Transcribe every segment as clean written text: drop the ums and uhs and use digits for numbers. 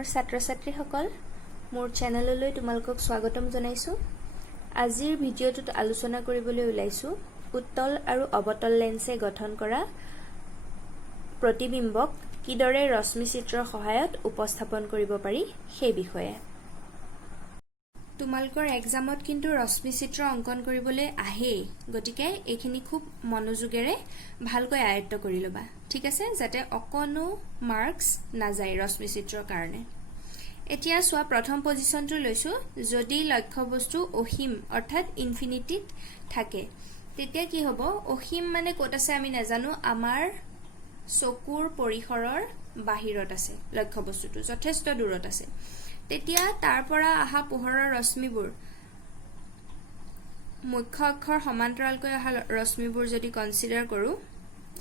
মোৰ ছাত্ৰ-ছাত্ৰীসকল মোৰ চেনেললৈ তোমালোকক স্বাগতম জনাইছো। আজিৰ ভিডিঅ'টোত আলোচনা কৰিবলৈ ওলাইছো উত্তল আৰু অৱতল লেন্সে গঠন কৰা প্ৰতিবিম্বক কিদৰে ৰশ্মি চিত্ৰৰ সহায়ত উপস্থাপন কৰিব পাৰি সেই বিষয়ে। তোমালোকৰ এক্সামত কিন্তু ৰশ্মি চিত্ৰ অংকন কৰিবলৈ আহেই, গতিকে এইখিনি খুব মনোযোগেৰে ভালকৈ আয়ত্ত কৰি লবা, ঠিক আছে, যাতে অকনো মাৰ্কস নাযায় ৰশ্মি চিত্ৰৰ কাৰণে। এতিয়া সোৱা প্ৰথম পজিশনটো লৈছো, যদি লক্ষ্যবস্তু অসীম অৰ্থাৎ ইনফিনিটিত থাকে তেতিয়া কি হ'ব? অসীম মানে ক'ত আছে আমি নাজানো, আমাৰ চকুৰ পৰিসৰৰ বাহিৰত আছে লক্ষ্যবস্তুটো, যথেষ্ট দূৰত আছে। তেতিয়া তাৰ পৰা আহা পোহৰৰ ৰশ্মিবোৰ মুখ্য অক্ষৰ সমান্তৰালকৈ আহা ৰশ্মিবোৰ যদি কনসিডাৰ কৰো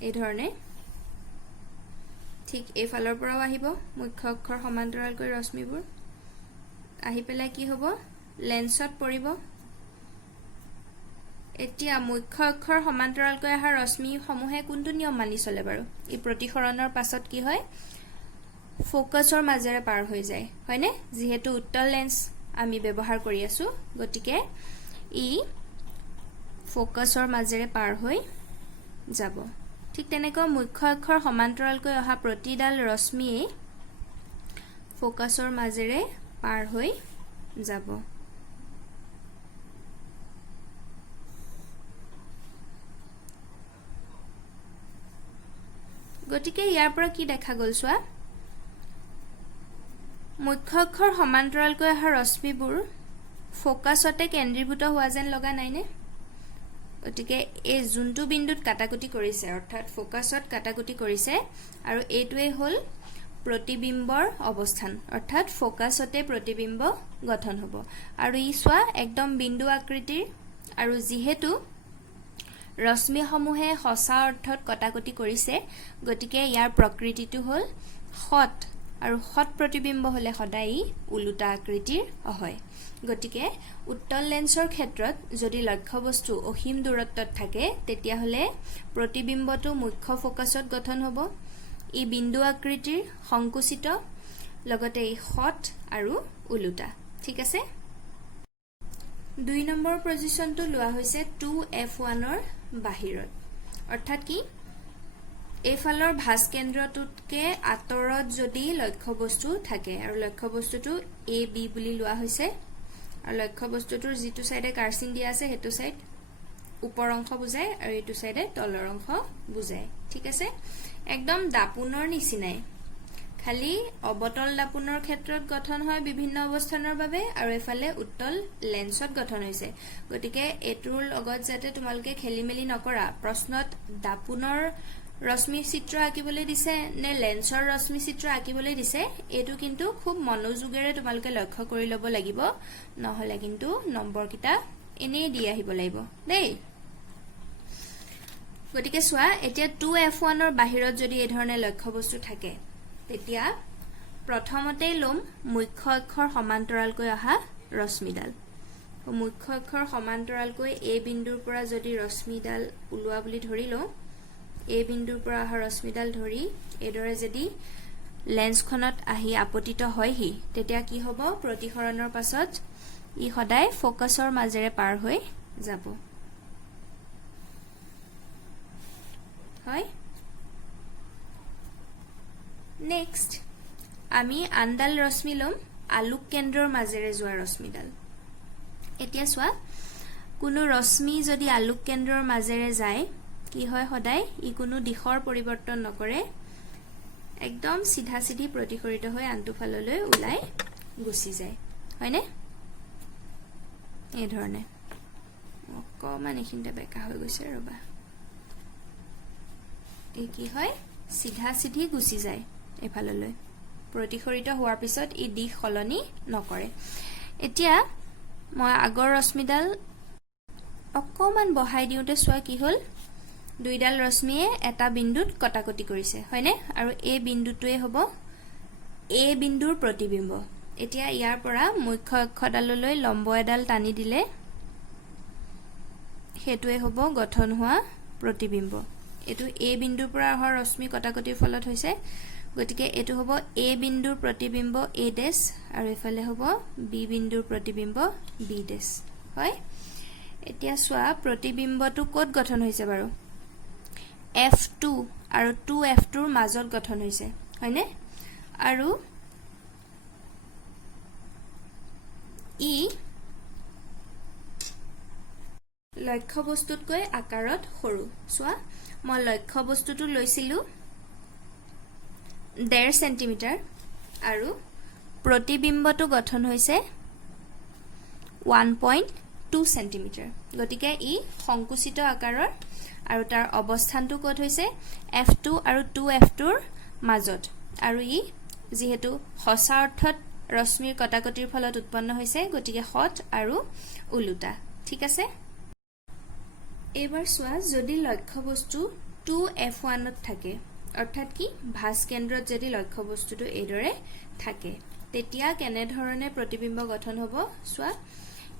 এই ধৰণে, ঠিক এইফালৰ পৰাও আহিব মুখ্য অক্ষৰ সমান্তৰালকৈ ৰশ্মিবোৰ আহি পেলাই কি হ'ব? লেন্সত পৰিব। এতিয়া মুখ্য অক্ষৰ সমান্তৰালকৈ আহা ৰশ্মি সমূহে কোনটো নিয়ম মানি চলে বাৰু? ই প্ৰতিসৰণৰ পাছত কি হয়? ফোকাসৰ মাজেৰে পাৰ হৈ যায়, হয়নে? যেহেতু উত্তল লেন্স আমি ব্যৱহাৰ কৰি আছো, গতিকে ই ফোকাসৰ মাজেৰে পাৰ হৈ যাব। ঠিক তেনেকৈ মুখ্য অক্ষৰ সমান্তৰালকৈ অহা প্ৰতিডাল ৰশ্মিয়ে ফোকাসৰ মাজেৰে পাৰ হৈ যাব। গতিকে ইয়াৰ পৰা কি দেখা গ'ল চোৱা? মুখ্য অক্ষৰ সমান্তৰালকৈ অহা ৰশ্মিবোৰ ফোকাসতে কেন্দ্ৰীভূত হোৱা যেন লগা নাইনে? গতিকে এই যোনটো বিন্দুত কাটাকুটি কৰিছে অৰ্থাৎ ফোকাসত কাটাকুটি কৰিছে আৰু এইটোৱে হ'ল প্ৰতিবিম্বৰ অৱস্থান, অৰ্থাৎ ফোকাসতে প্ৰতিবিম্ব গঠন হ'ব। আৰু ই সোৱা একদম বিন্দু আকৃতিৰ, আৰু যেহেতু ৰশ্মিসমূহে সঁচা অৰ্থত কটাকটি কৰিছে, গতিকে ইয়াৰ প্ৰকৃতিটো হ'ল শত, আৰু শত প্ৰতিবিম্ব হলে সদায় উলুটা আকৃতিৰ হয়। গতিকে উত্তল লেন্সৰ ক্ষেত্ৰত যদি লক্ষ্যবস্তু অসীম দূৰত্বত থাকে তেতিয়া হলে প্ৰতিবিম্বটো মুখ্য ফোকাসত গঠন হ'ব। ই বিন্দু আকৃতিৰ, সংকুচিত, লগতে ই শত আৰু উলুটা, ঠিক আছে। 2 নম্বৰ পজিশনটো লোৱা হৈছে 2F1ৰ বাহিৰত, অৰ্থাৎ কি? এইফালৰ ভাঁজ কেন্দ্ৰটোতকে আঁতৰত যদি লক্ষ্যবস্তু থাকে, আৰু লক্ষ্যবস্তুটো AB বুলি লোৱা হৈছে, আৰু লক্ষ্যবস্তুটোৰ যিটো সাইডে কাৰ্চিং দিয়া আছে সেইটো সাইড ওপৰ অংশ বুজায় আৰু এইটো সাইডে তলৰ অংশ বুজায়, ঠিক আছে। একদম দাপোনৰ নিচিনাই, খালি অৱতল দাপোনৰ ক্ষেত্ৰত গঠন হয় বিভিন্ন অৱস্থানৰ বাবে, আৰু এফালে উত্তল লেন্সত গঠন হৈছে। গতিকে এইটোৰ লগত যাতে তোমালোকে খেলি মেলি নকৰা, প্ৰশ্নত দাপোনৰ ৰশ্মি চিত্ৰ আঁকিবলৈ দিছে নে লেন্সৰ ৰশ্মি চিত্ৰ আঁকিবলৈ দিছে, এইটো কিন্তু খুব মনোযোগেৰে তোমালোকে লক্ষ্য কৰি ল'ব লাগিব, নহলে কিন্তু নম্বৰ কিটা এনেই দি আহিব লাগিব দেই। গতিকে সোৱা, এতিয়া 2F1ৰ বাহিৰত যদি এই ধৰণে লক্ষ্যবস্তু থাকে তেতিয়া প্ৰথমতেই লম মুখ্য অক্ষৰ সমান্তৰালকৈ অহা ৰশ্মিডাল। মুখ্য অক্ষৰ সমান্তৰালকৈ এই বিন্দুৰ পৰা যদি ৰশ্মিডাল ওলোৱা বুলি ধৰি লওঁ, এই বিন্দুৰ পৰা অহা ৰশ্মিডাল ধৰি এইদৰে যদি লেন্সখনত আহি আপতিত হয়হি, তেতিয়া কি হ'ব? প্ৰতিসৰণৰ পাছত ই সদায় ফোকাসৰ মাজেৰে পাৰ হৈ যাব, হয়। নেক্সট আমি আনডাল ৰশ্মি লম আলোক কেন্দ্ৰৰ মাজেৰে যোৱা ৰশ্মিডাল। এতিয়া চোৱা, কোনো ৰশ্মি যদি আলোক কেন্দ্ৰৰ মাজেৰে যায় কি হয়? সদায় ই কোনো দিশৰ পৰিৱৰ্তন নকৰে, একদম চিধা চিধি প্ৰতিসৰিত হৈ আনটো ফাললৈ ওলাই গুচি যায়, হয়নে? এই ধৰণে অকমান এইখিনিতে বেকা হৈ গৈছে, ৰবা, এই কি হয়? চিধা চিধি গুচি যায় এইফাললৈ, প্ৰতিসৰিত হোৱাৰ পিছত ই দিশ সলনি নকৰে। এতিয়া মই আগৰ ৰশ্মিডাল অকমান বহাই দিওঁতে চোৱা কি হ'ল? দুইডাল ৰশ্মিয়ে এটা বিন্দুত কটাকটি কৰিছে, হয়নে? আৰু এই বিন্দুটোৱে হ'ব এ বিন্দুৰ প্ৰতিবিম্ব। এতিয়া ইয়াৰ পৰা মুখ্য অক্ষডাললৈ লম্ব এডাল টানি দিলে সেইটোৱে হ'ব গঠন হোৱা প্ৰতিবিম্ব। এইটো এ বিন্দুৰ পৰা অহা ৰশ্মি কটাকটিৰ ফলত হৈছে, গতিকে এটো হ'ব এ বিন্দুৰ প্ৰতিবিম্ব এ ডেশ আৰু এফালে হ'ব বি বিন্দুৰ প্ৰতিবিম্ব বি ডেশ হয় এতিয়া সোয়া প্ৰতিবিম্বটো ক'ত গঠন হৈছে বাৰু F2 আৰু 2F2 ৰ মাজত গঠন হৈছে হয়নে আৰু ই লক্ষ্য বস্তুতকৈ আকাৰত সৰু সোয়া মই লক্ষ্য বস্তুটো লৈছিলো 1.5 সেন্টিমিটাৰ আৰু প্ৰতিবিম্বটো গঠন হৈছে 1.2 সেন্টিমিটাৰ গতিকে ই সংকুচিত আকাৰৰ আৰু তাৰ অৱস্থানটো ক'ত হৈছে F2 আৰু 2F2 ৰ মাজত আৰু ই যেহেতু হসা অৰ্থত ৰশ্মিৰ কটাকটিৰ ফলত উৎপন্ন হৈছে গতিকে হট আৰু উলুটা ঠিক আছে এবাৰ সোয়া যদি লক্ষ্য বস্তু 2F1 ত থাকে অৰ্থাৎ কি ভাঁজ কেন্দ্ৰত যদি লক্ষ্য বস্তুটো এইদৰে থাকে তেতিয়া কেনে ধৰণে প্ৰতিবিম্ব গঠন হ'ব সোয়া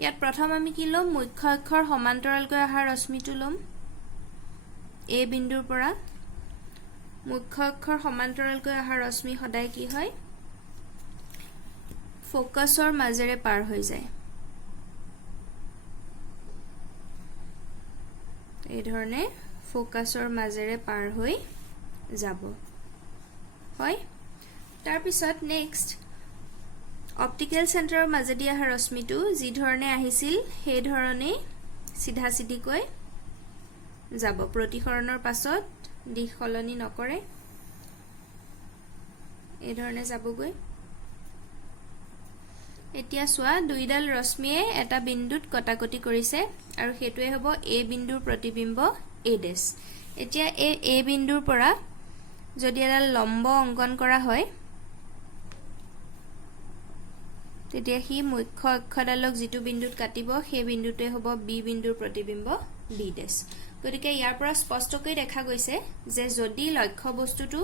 ইয়াত প্ৰথম আমি কি লম মুখ্য অক্ষৰ সমান্তৰালকৈ অহা ৰশ্মিটো লম এ বিন্দুৰ পৰা মুখ্য অক্ষৰ সমান্তৰালকৈ অহা ৰশ্মি সদায় কি হয় ফোকাসৰ মাজেৰে পাৰ হৈ যায় এই ধৰণে ফোকাসৰ মাজেৰে পাৰ হৈ যাব হয় তাৰ পিছত নেক্সট অপটিক্যাল সেন্টাৰৰ মাজেদি অহা ৰশ্মিটো যি ধৰণে আহিছিল সেই ধৰণে সিধা সিধিকৈ যাব প্ৰতিসৰণৰ পাছত দিশ সলনি নকৰে এই ধৰণে যাবগৈ এতিয়া সোয়া দুইডাল ৰশ্মিয়ে এটা বিন্দুত কটাকটি কৰিছে আৰু হেতুৱে হ'ব এ বিন্দুৰ প্ৰতিবিম্ব এ ডেশ এতিয়া এ বিন্দুৰ পৰা যদি এডাল লম্ব অঙ্কন কৰা হয় তেতিয়া হি মুখ্য অক্ষডালক যেটো বিন্দুত কাটিব সেই বিন্দুতে হ'ব বি বিন্দুৰ প্ৰতিবিম্ব বি ডেশ গতিকে ইয়াৰ পৰা স্পষ্টকৈ দেখা গৈছে যে যদি লক্ষ্য বস্তুটো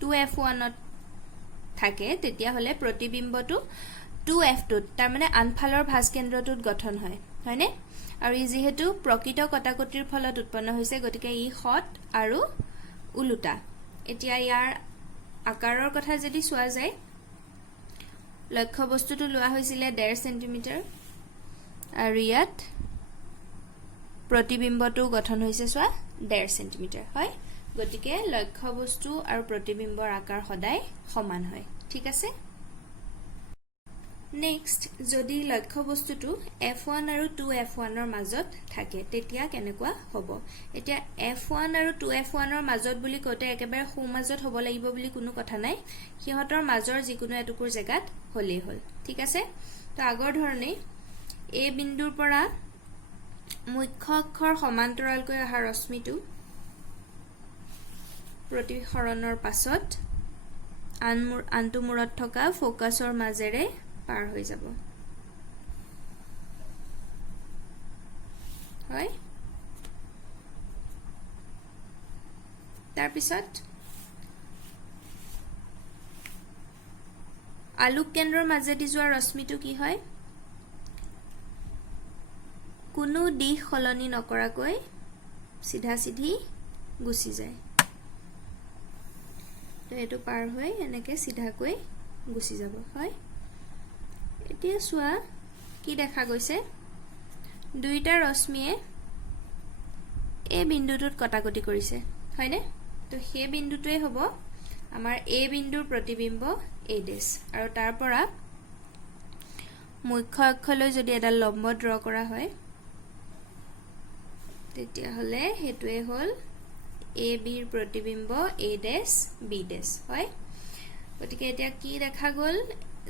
2F1 ত থাকে তেতিয়া হলে প্ৰতিবিম্বটো 2F2 তাৰ মানে আনফালৰ ভাঁজ কেন্দ্ৰটোত গঠন হয় হয়নে আৰু ই যেহেতু প্ৰকৃত কটাকটিৰ ফলত উৎপন্ন হৈছে গতিকে ই হট আৰু উলুটা এতিয়া ইয়াৰ আকাৰৰ কথা যদি চোৱা যায় লক্ষ্য বস্তুটো লোৱা হৈছিল 1.5 সেন্টিমিটাৰ আৰু ইয়াত প্ৰতিবিম্বটো গঠন হৈছে সোয়া 1.5 সেন্টিমিটাৰ হয় গতিকে লক্ষ্য বস্তু আৰু প্ৰতিবিম্বৰ আকাৰ সদায় সমান হয় ঠিক আছে নেক্সট যদি লক্ষ্য বস্তুটো F1 আৰু 2F1 ৰ মাজত থাকে তেতিয়া কেনেকুৱা হ'ব এতিয়া F1 আৰু 2F1 ৰ মাজত বুলি কতে একেবাৰে সু মাজত হ'ব লাগিব বুলি কোনো কথা নাই সিহঁতৰ মাজৰ যিকোনো এটুকুৰ জাগাত হলেই হল ঠিক আছে তো আগৰ ধৰণে এ বিন্দুৰ পৰা মুখ্য অক্ষৰ সমান্তৰালকৈ অহা ৰশ্মিটো প্ৰতিসৰণৰ পাছত আনটো মূৰত থকা ফোকাসৰ মাজেৰে পাৰ হৈ যাব হয় তাৰ পিছত আলোক কেন্দ্ৰৰ মাজেদি যোৱা ৰশ্মিটো কি হয় কোনো দিশ সলনি নকৰাকৈ সিধা সিধি গুছি যায় তো এটো পাৰ হৈ এনেকে সিধাকৈ গুছি যাব হয় এতিয়া সোয়া কি দেখা গৈছে দুইটা ৰশ্মিয়ে এ বিন্দুটোত কটাকটি কৰিছে হয়নে তো সেই বিন্দুটোৱে হ'ব আমাৰ এ বিন্দুৰ প্ৰতিবিম্ব এ ডেশ আৰু তাৰ পৰা মুখ্য অক্ষলৈ যদি এডাল লম্ব ড্ৰ কৰা হয় তেতিয়া হলে হেতুৱে হল এ বিৰ প্ৰতিবিম্ব এ ডেশ বি ডেশ হয় গতিকে এতিয়া কি দেখা গল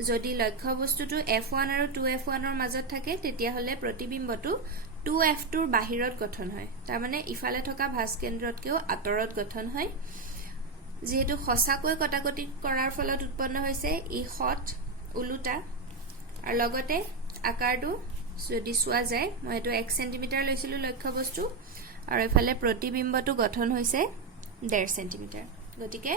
যদি লক্ষ্য বস্তুটো F1 আৰু 2F1 ৰ মাজত থাকে তেতিয়া হলে প্ৰতিবিম্বটো 2F2 ৰ বাহিৰত গঠন হয় তাৰ মানে ইফালে থকা ভাঁজ কেন্দ্ৰতকেও আতৰত গঠন হয় যেহেতু হসাকৈ কটাকটি কৰাৰ ফলত উৎপন্ন হৈছে ই হট উলুটা আৰু লগতে আকাৰটো যদি চোৱা যায় মই এটো 1 সেন্টিমিটাৰ লৈছিলো লক্ষ্য বস্তু আৰু এফালে প্ৰতিবিম্বটো গঠন হৈছে 1.5 সেন্টিমিটাৰ গতিকে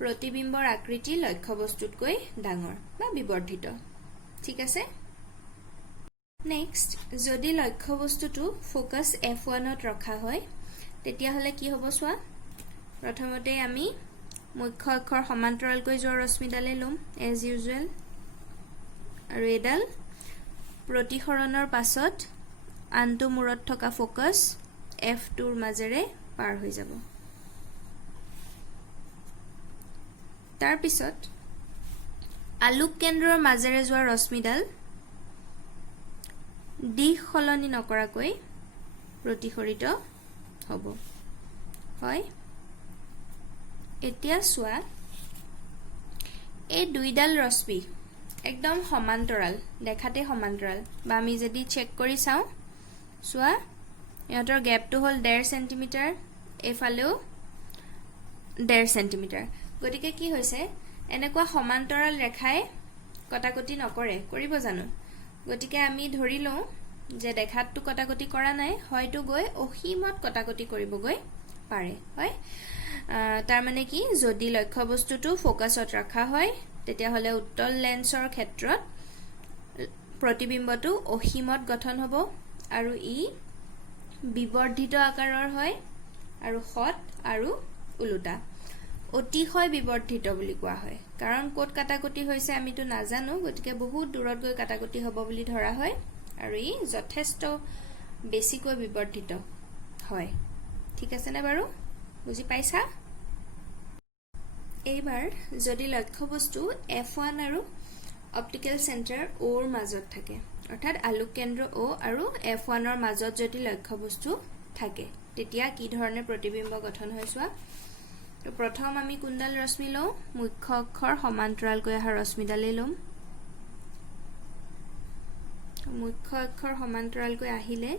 প্ৰতিবিম্বৰ আকৃতি লক্ষ্য বস্তুতকৈ ডাঙৰ বা বিবৰ্ধিত ঠিক আছে নেক্সট যদি লক্ষ্য বস্তুটো ফোকাস F1 ত ৰখা হয় তেতিয়া হলে কি হ'ব সোয়া প্ৰথমতে আমি মুখ্য অক্ষৰ সমান্তৰালকৈ যোৱা ৰশ্মিডালে লম এজ ইউজুৱেল আৰু এডাল প্ৰতিসৰণৰ পাছত আনটো মূৰত থকা ফোকাস F2ৰ মাজেৰে পাৰ হৈ যাব তাৰ পিছত আলোক কেন্দ্ৰৰ মাজেৰে যোৱা ৰশ্মিডাল দিশ সলনি নকৰাকৈ প্ৰতিসৰিত হ'ব হয় এতিয়া চোৱা এই দুইডাল ৰশ্মি একদম সমান্তৰাল দেখাতে সমান্তৰাল বা আমি যদি চেক কৰি চাও চোৱা ইহঁতৰ গ্যাপটো হল 1.5 সেন্টিমিটাৰ এফালেও 1.5 সেন্টিমিটাৰ গতিকে কি হৈছে এনেকুৱা সমান্তৰাল ৰেখাই কটাকটি নকৰে কৰিব জানো গতিকে আমি ধৰি লওঁ যে দেখাতটো কটাকটি কৰা নাই হয়তো গৈ অসীমত কটাকটি কৰিবগৈ পাৰে হয় তাৰ মানে কি যদি লক্ষ্য বস্তুটো ফোকাসত ৰাখা হয় তেতিয়া হলে উত্তল লেন্সৰ ক্ষেত্ৰত প্ৰতিবিম্বটো অসীমত গঠন হ'ব আৰু ই বিবৰ্ধিত আকাৰৰ হয় আৰু হট আৰু উলুটা অতিশয় বিবৰ্ধিত বুলি কোৱা হয় কাৰণ কোট কাটাকটি হৈছে আমিতো নাজানো গতিকে বহুত দূৰত গৈ কাটাকটি হ'ব বুলি ধৰা হয় আৰু ই যথেষ্ট বেছিকৈ বিবৰ্ধিত হয় ঠিক আছে নে বাৰু বুজি পাইছা এইবাৰ যদি লক্ষ্য বস্তু F1 আৰু অপটিকেল সেন্টাৰ O ৰ মাজত থাকে অৰ্থাৎ আলোক কেন্দ্ৰ O আৰু F1 ৰ মাজত যদি লক্ষ্য বস্তু থাকে তেতিয়া কি ধৰণে প্ৰতিবিম্ব গঠন হয় চোৱা তো প্ৰথম আমি কোনডাল ৰশ্মি লওঁ মুখ্য অক্ষৰ সমান্তৰালকৈ অহা ৰশ্মিডালে লম মুখ্য অক্ষৰ সমান্তৰালকৈ আহিলে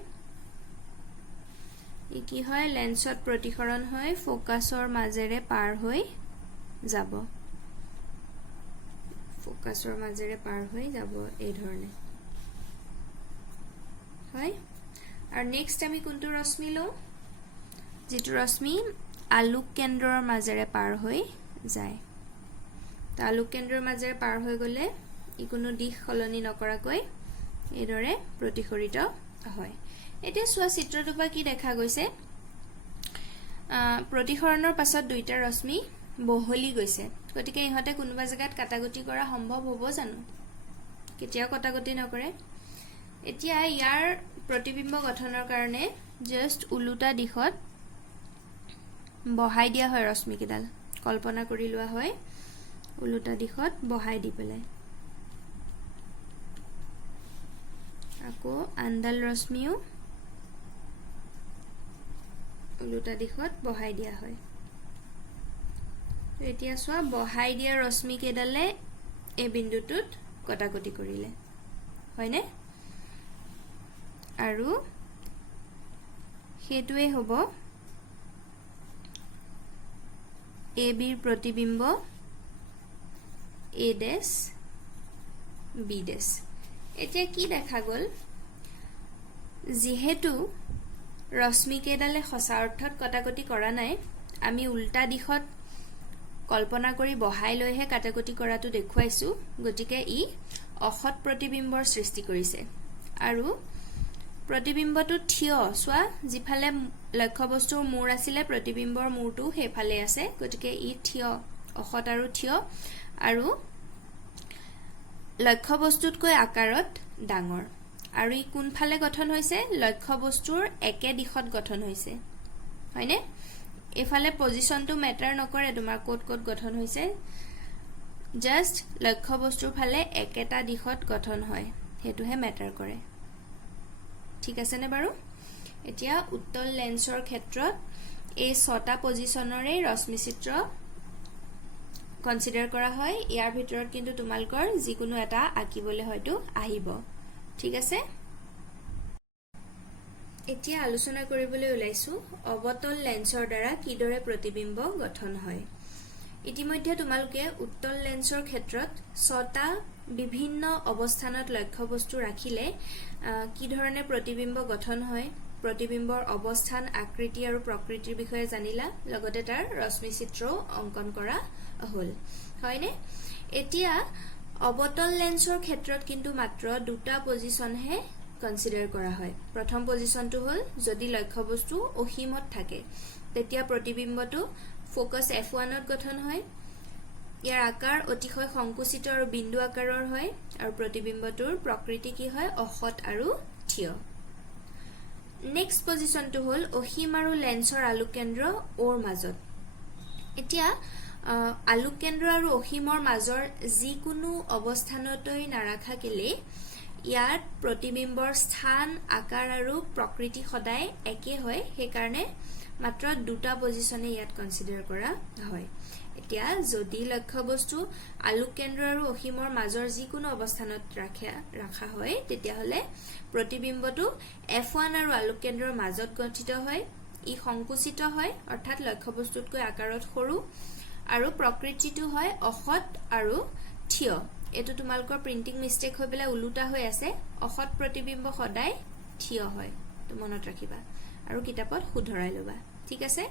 ই কি হয় লেন্সত প্ৰতিসৰণ হয় ফোকাসৰ মাজেৰে পাৰ হৈ যাব ফোকাসৰ মাজেৰে পাৰ হৈ যাব এই ধৰণে হয় আৰু নেক্সট আমি কোনটো ৰশ্মি লওঁ যেটো ৰশ্মি আলোক কেন্দ্ৰৰ মাজেৰে পাৰ হৈ যায় তা আলোক কেন্দ্ৰৰ মাজেৰে পাৰ হৈ গলে ই কোনো দিশ সলনি নকৰাকৈ এইদৰে প্ৰতিসৰিত হয় এতিয়া চোৱা চিত্ৰটো বা কি দেখা গৈছে প্ৰতিসৰণৰ পাছত দুইটা ৰশ্মি বহলি গৈছে গতিকে ইহতে কোনোবা জায়গাত কাটাগতি কৰা সম্ভৱ হ'ব জানো কেতিয়াও কাটাগতি নকৰে এতিয়া ইয়াৰ প্ৰতিবিম্ব গঠনৰ কাৰণে জাস্ট উলুটা দিশত বহাই দিয়া হয় ৰশ্মি কিডাল কল্পনা কৰি লোৱা হয় উলুটা দিশত বহাই দি পেলাই আকৌ আনডাল ৰশ্মিও উলুটা দিশত বহাই দিয়া হয় এতিয়া চোৱা বহাই দিয়া ৰশ্মি কেডালে এই বিন্দুটোত কটাকটি কৰিলে হয়নে আৰু হেতুৱে হ'ব AB ৰ প্ৰতিবিম্ব A ডেশ B ডেশ এতিয়া কি দেখা গল যেহেতু ৰশ্মি কেডালে সঁচা অৰ্থত কটাকটি কৰা নাই আমি উল্টা দিশত কল্পনা কৰি বহাই লৈহে কাটাকটি কৰাটো দেখুৱাইছো গতিকে ই অসৎ প্ৰতিবিম্বৰ সৃষ্টি কৰিছে আৰু প্ৰতিবিম্বটো থিয় চোৱা যিফালে লক্ষ্য বস্তুৰ মূৰ আছিল প্ৰতিবিম্বৰ মূৰটো হেফালে আছে গতিকে ই থিয় অসৎ আৰু থিয় আৰু লক্ষ্য বস্তুতকৈ আকাৰত ডাঙৰ আৰু ই কোনফালে গঠন হৈছে লক্ষ্য বস্তুৰ একে দিশত গঠন হৈছে হয়নে এফালে পজিশনটো মেটাৰ নকৰে তোমাৰ কোট গঠন হৈছে জাস্ট লক্ষ্য বস্তুৰ ফালে একেটা দিশত গঠন হয় হেতুহে মেটাৰ কৰে ঠিক আছে নে বাৰু এতিয়া উত্তল লেন্সৰ ক্ষেত্ৰত এই 6টা পজিশনৰে ৰশ্মি চিত্ৰ কনসিডাৰ কৰা হয় ইয়াৰ ভিতৰত কিন্তু তোমালকৰ যিকোনো এটা আঁকিবলৈ হয়তো আহিব ঠিক আছে এতিয়া আলোচনা কৰিবলৈ ওলাইছো অবতল লেন্সৰ দ্বাৰা কিদৰে প্ৰতিবিম্ব গঠন হয় ইতিমধ্যে তোমালোকে উত্তল লেন্সৰ ক্ষেত্ৰত 6টা বিভিন্ন অৱস্থানত লক্ষ্য বস্তু ৰাখিলে কি ধৰণে প্ৰতিবিম্ব গঠন হয় প্ৰতিবিম্বৰ অৱস্থান আকৃতি আৰু প্ৰকৃতিৰ বিষয়ে জানিলা লগতে তাৰ ৰশ্মি চিত্ৰও অংকন কৰা হল হয়নে এতিয়া অবতল লেন্সৰ ক্ষেত্ৰত কিন্তু মাত্ৰ দুটা পজিশনহে কনসিডাৰ কৰা হয় প্ৰথম পজিশনটো হল যদি লক্ষ্য বস্তু অসীমত থাকে তেতিয়া প্ৰতিবিম্বটো ফোকাস F1 ত গঠন হয় ইয়াৰ আকাৰ অতিশয় সংকুচিত আৰু বিন্দু আকাৰৰ হয় আৰু প্ৰতিবিম্বটোৰ প্ৰকৃতি কি হয় অসৎ আৰু থিয় নেক্সট পজিশনটো হল অসীম আৰু লেন্সৰ আলোক কেন্দ্ৰ ওৰ মাজত এতিয়া আলোক কেন্দ্ৰ আৰু অসীমৰ মাজৰ যিকোনো অৱস্থানতই নাৰাখা কেলে ইয়াত প্ৰতিবিম্বৰ স্থান আকাৰ আৰু প্ৰকৃতি সদায় একে হয় সেই কাৰণে মাত্ৰ দুটা পজিশনে ইয়াত কনসিডাৰ কৰা হয় এতিয়া যদি লক্ষ্যবস্তু আলোক কেন্দ্ৰ আৰু অসীমৰ মাজৰ যিকোনো অৱস্থানত ৰাখা হয় তেতিয়া হলে প্ৰতিবিম্বটো F1 আৰু আলোক কেন্দ্ৰৰ মাজত গঠিত হয় ই সংকুচিত হয় অৰ্থাৎ লক্ষ্যবস্তুতকৈ আকাৰত সৰু আৰু প্ৰকৃতিটো হয় অসৎ আৰু থিয় এটো তোমালকৰ প্ৰিন্টিং মিস্টেক হৈ পেলাই উলুটা হৈ আছে অসৎ প্ৰতিবিম্ব সদায় থিয় হয় তো মনত ৰাখিবা আৰু কিতাপত শুধৰাই লবা ঠিক আছে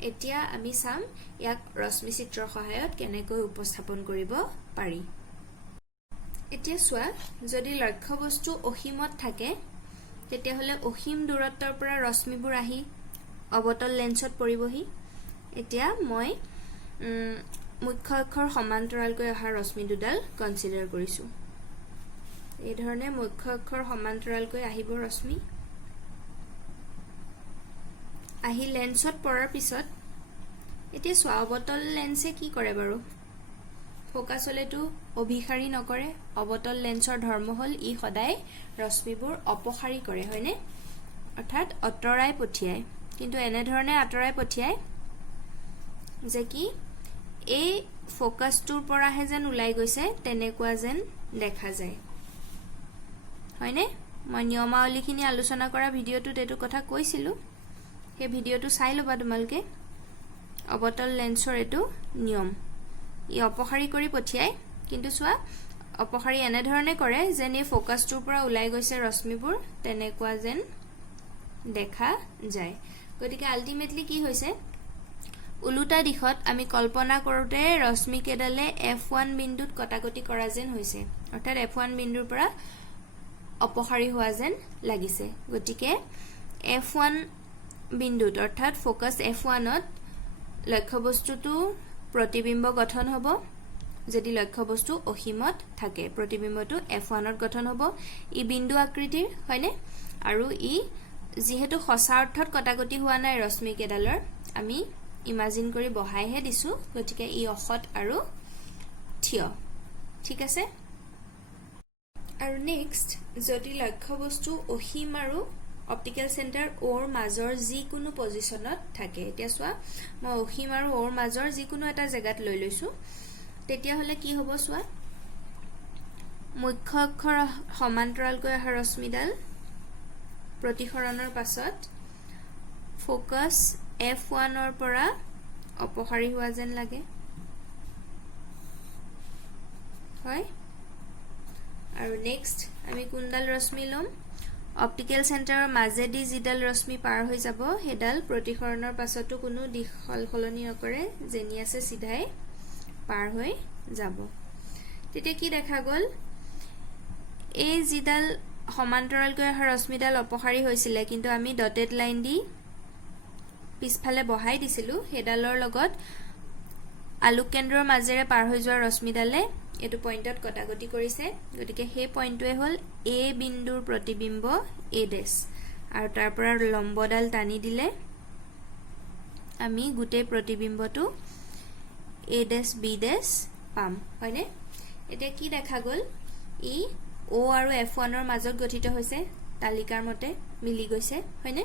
এতিয়া আমি চাম ইয়াক ৰশ্মি চিত্ৰৰ সহায়ত কেনেকৈ উপস্থাপন কৰিব পাৰি এতিয়া চোৱা যদি লক্ষ্যবস্তু অসীমত থাকে তেতিয়া হলে অসীম দূৰত্বৰ পৰা ৰশ্মিবোৰ আহি অৱতল লেন্সত পৰিবহি এতিয়া মই মুখ্য অক্ষৰ সমান্তৰালকৈ অহা ৰশ্মি দুডাল কনসিডাৰ কৰিছো এই ধৰণে মুখ্য অক্ষৰ সমান্তৰালকৈ আহিব ৰশ্মি আহি লেন্সত পৰাৰ পিছত এতিয়া চোৱা অৱতল লেন্সে কি কৰে বাৰু ফোকাছলেটো অভিসাৰী নকৰে অৱতল লেন্সৰ ধৰ্ম হল ই সদায় ৰশ্মিবোৰ অপসাৰী কৰে হয়নে অৰ্থাৎ অতৰাই পঠিয়ায় কিন্তু এনে ধৰণে আতৰাই পঠিয়ায় যে কি এই ফোকাছটোৰ পৰাহে যেন উলাই গৈছে তেনেকুৱা যেন দেখা যায় হয়নে মই নিয়মাৱলীখিনি আলোচনা কৰা ভিডিঅটোত এটো কথা কৈছিলো সেই ভিডিঅটো চাই লবা তোমালকে অৱতল লেন্সৰ এটো নিয়ম ই অপসাৰী কৰি পঠিয়ায় কিন্তু চোৱা অপসাৰী এনে ধৰণে কৰে যেন এই ফোকাছটোৰ পৰা উলাই গৈছে ৰশ্মিবোৰ তেনেকুৱা যেন দেখা যায় গতিকে আলটিমেটলি কি হৈছে উলুটা দিশত আমি কল্পনা কৰোতে ৰশ্মি কেডালে F1 বিন্দুত কটাকটি কৰা যেন হৈছে অৰ্থাৎ F1 বিন্দুৰ পৰা অপসাৰী হোৱা যেন লাগিছে গতিকে F1 বিন্দুত অৰ্থাৎ ফোকাস F1 ত লক্ষ্যবস্তুটো প্ৰতিবিম্ব গঠন হ'ব যদি লক্ষ্যবস্তু অসীমত থাকে প্ৰতিবিম্বটো F1 ত গঠন হ'ব ই বিন্দু আকৃতিৰ হয়নে আৰু ই যেহেতু সঁচা অৰ্থত কটাকটি হোৱা নাই ৰশ্মি কেডালৰ আমি ইমাজিন কৰি বহাইহে দিছো গতিকে ই অসৎ আৰু থিয় ঠিক আছে আৰু নেক্সট যদি লক্ষ্যবস্তু অসীম আৰু অপটিক্যাল সেন্টাৰ ওৰ মাজৰ যিকোনো পজিশনত থাকে এতিয়া চোৱা মই অসীম আৰু ওৰ মাজৰ যিকোনো এটা জায়গাত লৈ লৈছো তেতিয়া হলে কি হ'ব চোৱা মুখ্য অক্ষৰ সমান্তৰালকৈ অহা ৰশ্মিডাল প্ৰতিসৰণৰ পাছত ফোকাস F1 ৰ পৰা অপসাৰী হোৱা যেন লাগে হয় আৰু নেক্সট আমি কোনডাল ৰশ্মি লম অপটিক্যাল সেন্টাৰৰ মাজেদি যিডাল ৰশ্মি পাৰ হৈ যাব হেডাল প্ৰতিসৰণৰ পাছতো কোনো দিশ সলনি নকৰে যেনি আছে সিধাই পাৰ হৈ যাব তেতিয়া কি দেখা গল এই যিডাল সমান্তৰালকৈ অহা ৰশ্মিডাল অপসাৰী হৈছিলে কিন্তু আমি ডটেড লাইন দি পিছফালে বহাই দিছিলো হেডালৰ লগত আলোক কেন্দ্ৰৰ মাজেৰে পাৰ হৈ যোৱা ৰশ্মিডালে এটো পইণ্টত কটাকটি কৰিছে গতিকে সেই পইণ্টটোৱে হল A বিন্দুৰ প্ৰতিবিম্ব A' আৰু তাৰ পৰা লম্বডাল টানি দিলে আমি গুটেই প্ৰতিবিম্বটো A' B' পাম হয়নে এতিয়া কি দেখা গল ই O আৰু F1 ৰ মাজত গঠিত হৈছে তালিকাৰ মতে মিলি গৈছে হয়নে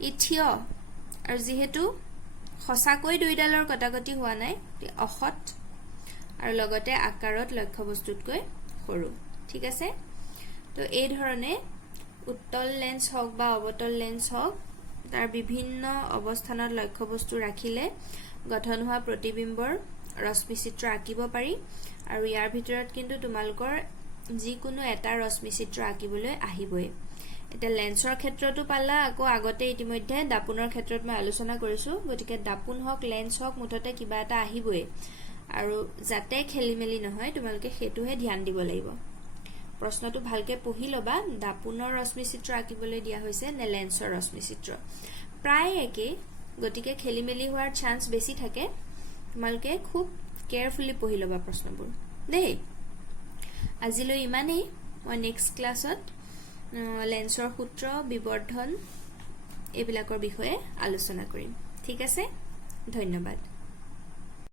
ই থিয় আৰু যেহেতু সঁচাকৈ দুইডালৰ কটাকটি হোৱা নাই অসৎ আৰু লগতে আকাৰত লক্ষ্যবস্তুতকৈ সৰু ঠিক আছে তো এই ধৰণে উত্তল লেন্স হওক বা অৱতল লেন্স হওক তাৰ বিভিন্ন অৱস্থানত লক্ষ্যবস্তু ৰাখিলে গঠন হোৱা প্ৰতিবিম্বৰ ৰশ্মি চিত্ৰ আঁকিব পাৰি আৰু ইয়াৰ ভিতৰত কিন্তু তোমালকৰ যিকোনো এটা ৰশ্মি চিত্ৰ আঁকিবলৈ আহিবই এটা লেন্সৰ ক্ষেত্ৰতো পালা আকৌ আগতে ইতিমধ্যে দাপুনৰ ক্ষেত্ৰত মই আলোচনা কৰিছো গতিকে দাপুন হওক লেন্স হওক মুঠতে কিবা এটা আহিবই আৰু যাতে খেলিমেলি নহয় তোমালকে হেতুহে ধ্যান দিব লাগিব প্ৰশ্নটো ভালকে পঢ়ি লবা দাপুনৰ ৰশ্মি চিত্ৰ আঁকিবলৈ দিয়া হৈছে নে লেন্সৰ ৰশ্মি চিত্ৰ প্ৰায় একে গতিকে খেলি মেলি হোৱাৰ চান্স বেছি থাকে তোমালোকে খুব কেয়াৰফুলি পঢ়ি ল'বা প্ৰশ্নবোৰ দেই আজিলৈ ইমানেই মই নেক্সট ক্লাছত লেন্সৰ সূত্ৰ বিবৰ্ধন এইবিলাকৰ বিষয়ে আলোচনা কৰিম ঠিক আছে ধন্যবাদ